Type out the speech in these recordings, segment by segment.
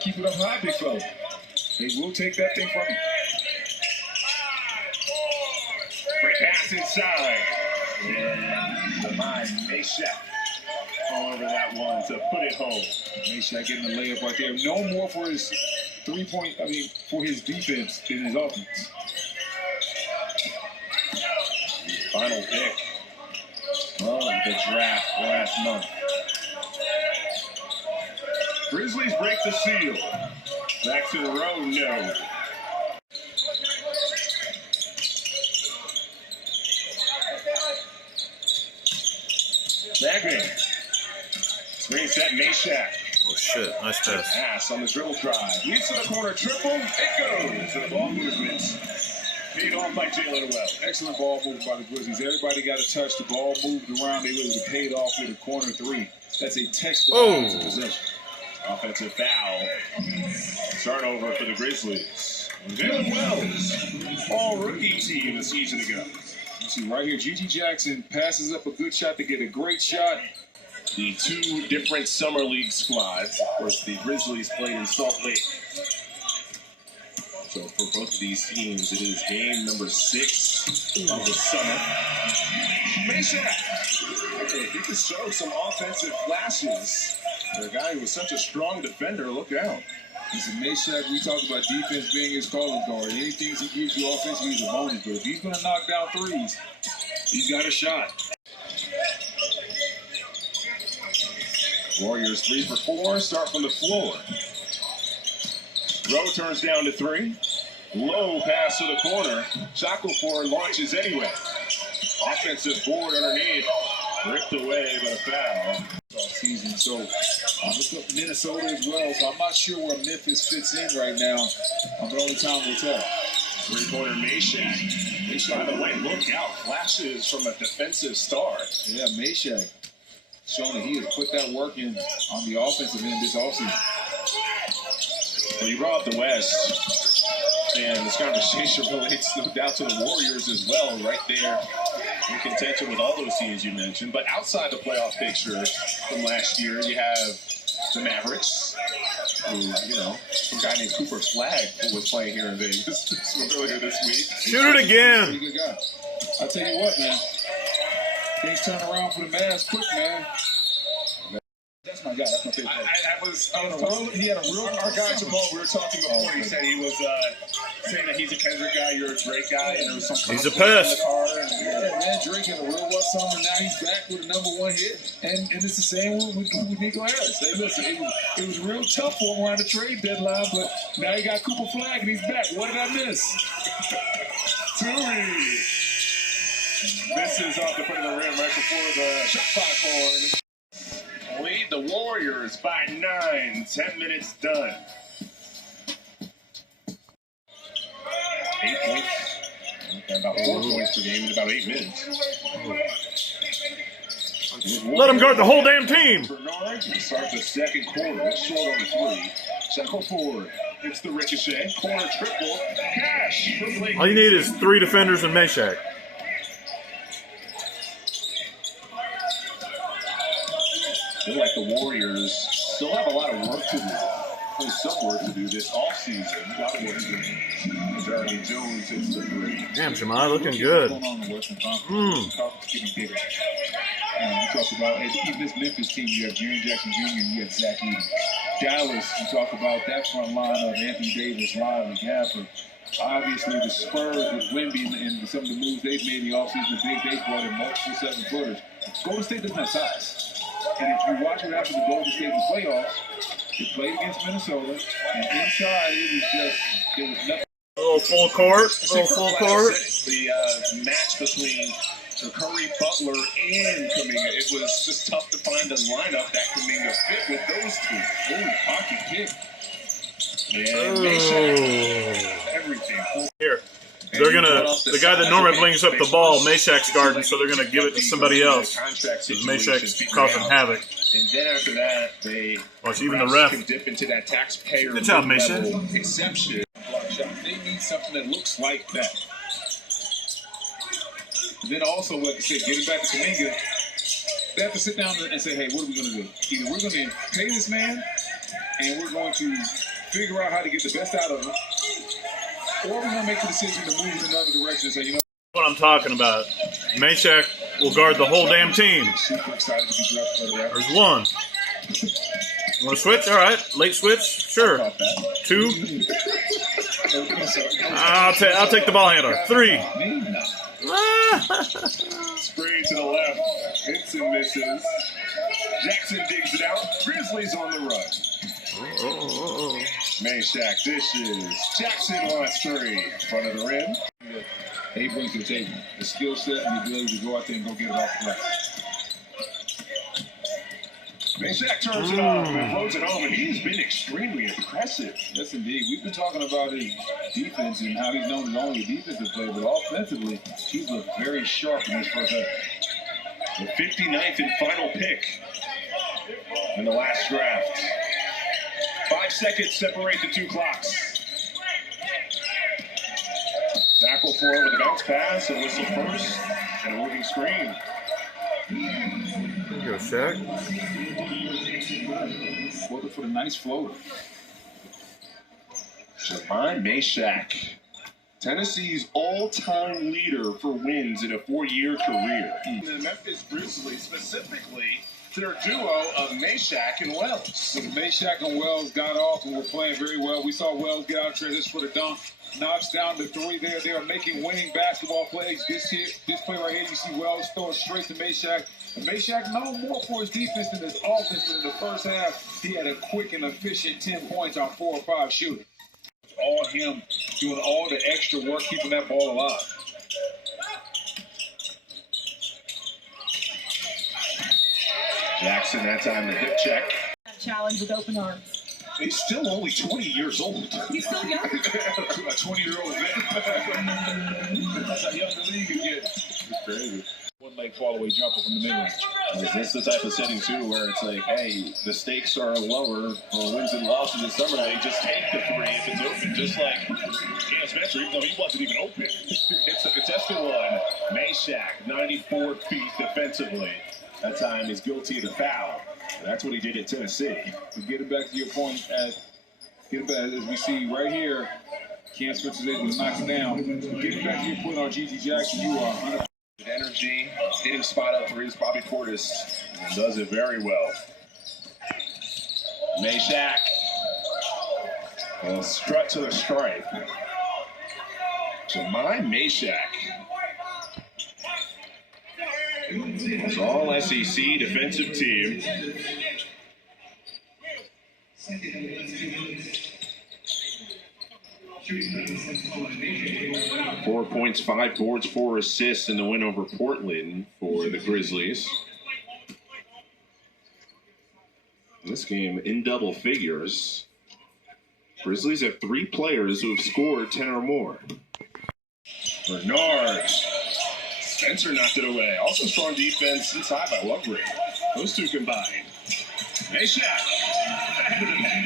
keep it up high, big fella. They will take that thing from you. Great pass inside. And Jahmai Mashack all over that one to put it home. Mashack getting the layup right there. No more for his for his defense than his offense. Final pick of the draft last month. Grizzlies break the seal. Back to the road, no. Magnet. Screen set, Mashack. Oh, shit. Nice pass. Pass on the dribble drive. Leads to the corner, triple. It goes. To the ball movements. Paid off by Jalen well. Excellent ball movement by the Grizzlies. Everybody got a touch. The ball moved around. They would have paid off with a corner three. That's a textbook possession. Offensive foul. Start over for the Grizzlies. Jalen Wells, all rookie team a season ago. You see right here, G.G. Jackson passes up a good shot to get a great shot. The two different summer league squads. Of course, the Grizzlies played in Salt Lake. So for both of these teams, it is game number 6 of the summer. Mashack, okay, he could show some offensive flashes. For a guy who was such a strong defender, look out. He's a Mashack. We talk about defense being his calling card. Anything he gives you offensively is a bonus. But if he's going to knock down threes, he's got a shot. Warriors 3 for 4, start from the floor. Rowe turns down to 3. Low pass to the corner. Shackleford launches anyway. Offensive board underneath. Ripped away, but a foul. Season. So look up Minnesota as well. So I'm not sure where Memphis fits in right now. The only time will tell. 3-pointer Mashack. By the way, look out. Flashes from a defensive star. Yeah, Mashack showing that he has put that work in on the offensive end this offseason. Well, you brought up the West, and this conversation relates no doubt to the Warriors as well, right there in contention with all those teams you mentioned. But outside the playoff picture from last year, you have the Mavericks, who, you know, some guy named Cooper Flagg who was playing here in Vegas earlier this week. Shoot it again. Pretty good guy. I'll tell you what, man. Things turn around for the Mavs quick, man. That's my guy. That's my favorite player. He had a real. Our guy Jamal, we were talking before. He said he was saying that he's a Kendrick guy, you're a Drake guy, and there was some. He's a pest. Yeah, man, Drake had a real rough summer. Now he's back with a #1 hit, and it's the same with Nico Harris. Hey, listen, it was real tough for him around the trade deadline, but now he got Cooper Flagg and he's back. What did I miss? Tui. This is off the front of the rim right before the shot clock horn. Lead the Warriors by 9. 10 minutes done. 8 points. Okay, about 4 points per game in about 8 minutes. Let him guard the whole damn team. Bernard starts the second quarter. Short on the 3. Shackleford hits the ricochet. Corner triple. Cash. All you need is 3 defenders and Mashack. I feel like the Warriors still have a lot of work to do. There's some work to do this offseason. A lot of work to do. Jeremy Jones hits the 3. Damn, Jahmai looking good. What's going on in the Western Conference? Getting bigger. You talk about, even this Memphis team, you have Jaren Jackson Jr., you have Zach Edey. Dallas, you talk about that front line of Anthony Davis, Riley, Gafford. Obviously, the Spurs with Wemby and some of the moves they've made in the offseason, they brought in multiple 7-footers. Golden State doesn't have size. And if you watch what happened to Golden State in the playoffs, they played against Minnesota, and inside it was nothing. Full court. Full court. The match between Curry, Butler, and Kuminga, it was just tough to find a lineup that Kuminga fit with those two. Ooh, pocket kick. And Mashack, everything. Here. They're gonna, the guy that normally brings up the ball, Mashack's guarding, so they're gonna give it to somebody else. Mashack's causing havoc. And then after that, they watch even the ref can dip into that taxpayer good job, Mashack. Exception. They need something that looks like that. And then also, like I said, getting back to Kuminga, they have to sit down and say, hey, what are we going to do? Either we're going to pay this man and we're going to figure out how to get the best out of them, or we're going to make the decision to move in another direction and say, you know. What I'm talking about. Mashack will guard the whole damn team. Super excited to be drafted for the Raptors. There's one. Want to switch? All right. Late switch? Sure. 2. I'll take the ball handler. 3. Screen to the left. Henson misses. Jackson digs it out. Grizzlies on the run. Mashack dishes. Jackson wants 3. Front of the rim. He brings to the table the skill set and the ability to go out there and go get it off the glass. Mashack turns it off and throws it home, and he's been extremely impressive. Yes, indeed. We've been talking about his defense and how he's known as only a defensive player, but offensively, he's looked very sharp in his first half. The 59th and final pick in the last draft. 5 seconds separate the 2 clocks. Tackle for with a bounce pass, a whistle first, and a moving screen. There you go, Shaq. Looking for the nice floater. Jahmai Mashack, Tennessee's all-time leader for wins in a 4-year career. The Memphis Grizzlies, specifically to their duo of Mashack and Wells. When Mashack and Wells got off and were playing very well, we saw Wells get out transition for the dunk. Knocks down the 3 there. They are making winning basketball plays. This play right here, you see Wells throwing straight to Mashack. And Mashack known more for his defense than his offense, but in the first half, he had a quick and efficient 10 points on 4 or 5 shooting. All him doing all the extra work, keeping that ball alive. Jackson, that time the hip check. Challenge with open arms. He's still only 20 years old. He's still young. A 20-year-old man. That's how young the league can get. It's crazy. One-leg fall-away jumper from the mid-range. Is this the type of setting, too, where it's like, hey, the stakes are lower for wins and losses in summer league. Just take the 3 if it's open. Just like Spencer, even though he wasn't even open. It's a contested one. Mashack, 94 feet defensively. That time is guilty of the foul. And that's what he did at Tennessee. To get it back to your point, as we see right here, Cam Spencer's able to knock it down. Get it back to your point on G.G. Jackson. You are 100%. Energy, hitting spot up threes. Bobby Portis does it very well. Mashack will strut to the stripe. Jahmai Mashack. It's all SEC defensive team. Four points, 5 boards, 4 assists in the win over Portland for the Grizzlies. This game in double figures. Grizzlies have 3 players who have scored 10 or more. Bernard. Spencer knocked it away. Also strong defense inside by Lovegreen. Those 2 combined. Mashack. Back to the net.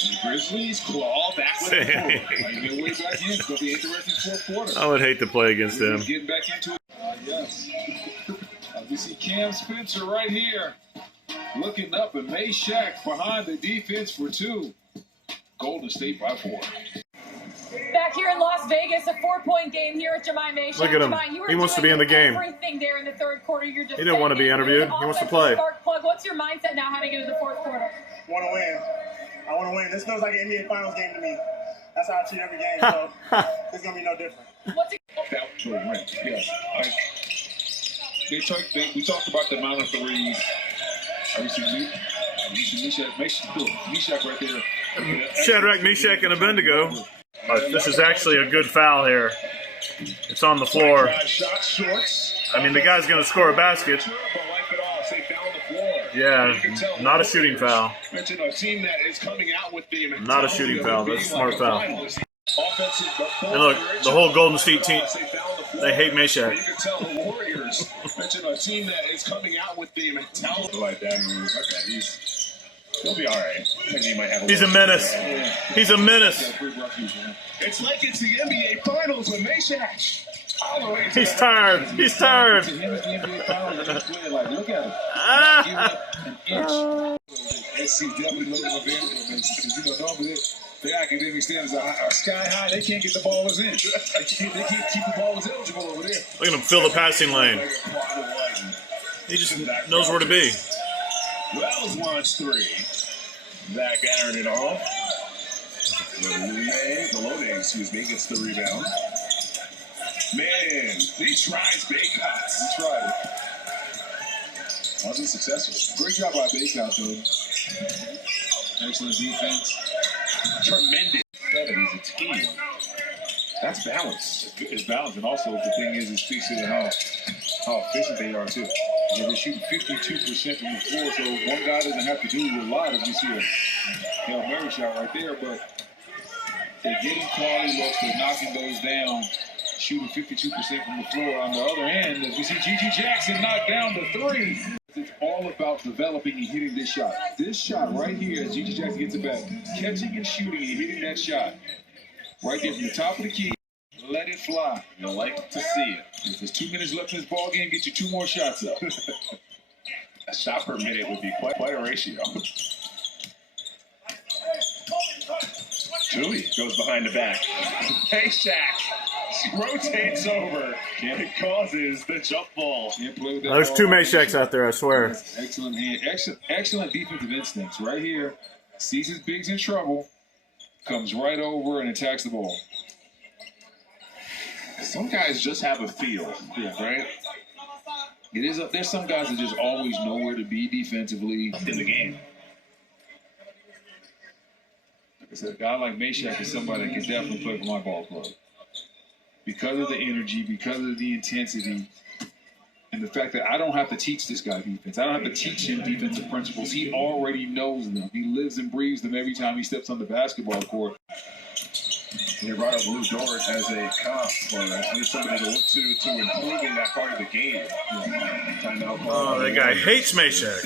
And the Grizzlies claw back with the Get way back in. It's going to be interesting fourth quarter. I would hate to play against them. Getting back into it. Yes. We see Cam Spencer right here. Looking up at Mashack behind the defense for 2. Golden State by 4. Back here in Las Vegas, a 4-point game here with Jahmai Mashack. Look at him. He wants to be in the game. Everything there in the third quarter. You're just He didn't want to be interviewed. He wants to play. Spark plug. What's your mindset now heading into the fourth quarter? Want to win. I want to win. This feels like an NBA Finals game to me. That's how I treat every game, so it's going to be no different. What's it? Out to the rim. Yes. We talked about the amount of threes. Obviously, Mashack right there. Shadrach, Meshach, and Abednego. This is actually a good foul here. It's on the floor. I mean, the guy's going to score a basket. Yeah, not a shooting foul. Not a shooting foul. That's a smart foul. And look, the whole Golden State team, they hate Mashack. You can tell the Warriors mentioned a team that is coming out with the mentality like that. Okay, he'll be all right. He might have He's a menace. He's a menace. It's like it's the NBA Finals with Mashack. He's tired. He's tired. Look at him. not giving up an inch. SC definitely looking advantage of Mason because normally their academic standards are sky high. They can't get the ball as in. They can't keep the ball as eligible over there. Look at him fill the passing lane. He just knows where to be. Wells wants 3. Zach entered it off. Delone gets the rebound. Man, he tries Baycott. He tried it. Wasn't successful. Great job by Baycott, though. Excellent defense. Tremendous. 7 as a team. That's balance. It's balance, and also the thing is, it speaks to how efficient they are, too. They're shooting 52% from the floor, so one guy doesn't have to do a lot if you see a Hail Mary shot right there, but they're getting quality looks, they're knocking those down, shooting 52% from the floor. On the other hand, as we see G.G. Jackson knock down the 3. It's all about developing and hitting this shot. This shot right here, as G.G. Jackson gets it back, catching and shooting and hitting that shot. Right there from the top of the key. Let it fly. You'll like to see it. If there's 2 minutes left in this ball game, get you 2 more shots up. A shot per minute would be quite a ratio. Julie goes behind the back. Mashack rotates over. It causes the jump ball. There's 2 Mashacks out there, I swear. Excellent hand. Excellent defensive instincts. Right here. Sees his bigs in trouble. Comes right over and attacks the ball. Some guys just have a feel, right? It is. There's some guys that just always know where to be defensively in the game. Like I said, a guy like Mashack is somebody that can definitely play for my ball club. Because of the energy, because of the intensity, and the fact that I don't have to teach this guy defense. I don't have to teach him defensive principles. He already knows them. He lives and breathes them every time he steps on the basketball court. They brought up Lou Dort as a comp for at least somebody to look to improve in that part of the game. Oh, that guy hates Mashack.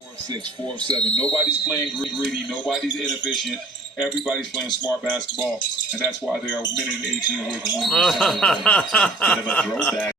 4 of 6, 4 of 7. Nobody's playing greedy. Nobody's inefficient. Everybody's playing smart basketball, and that's why they are a minute and 18 away from winning. Bit of a throwback.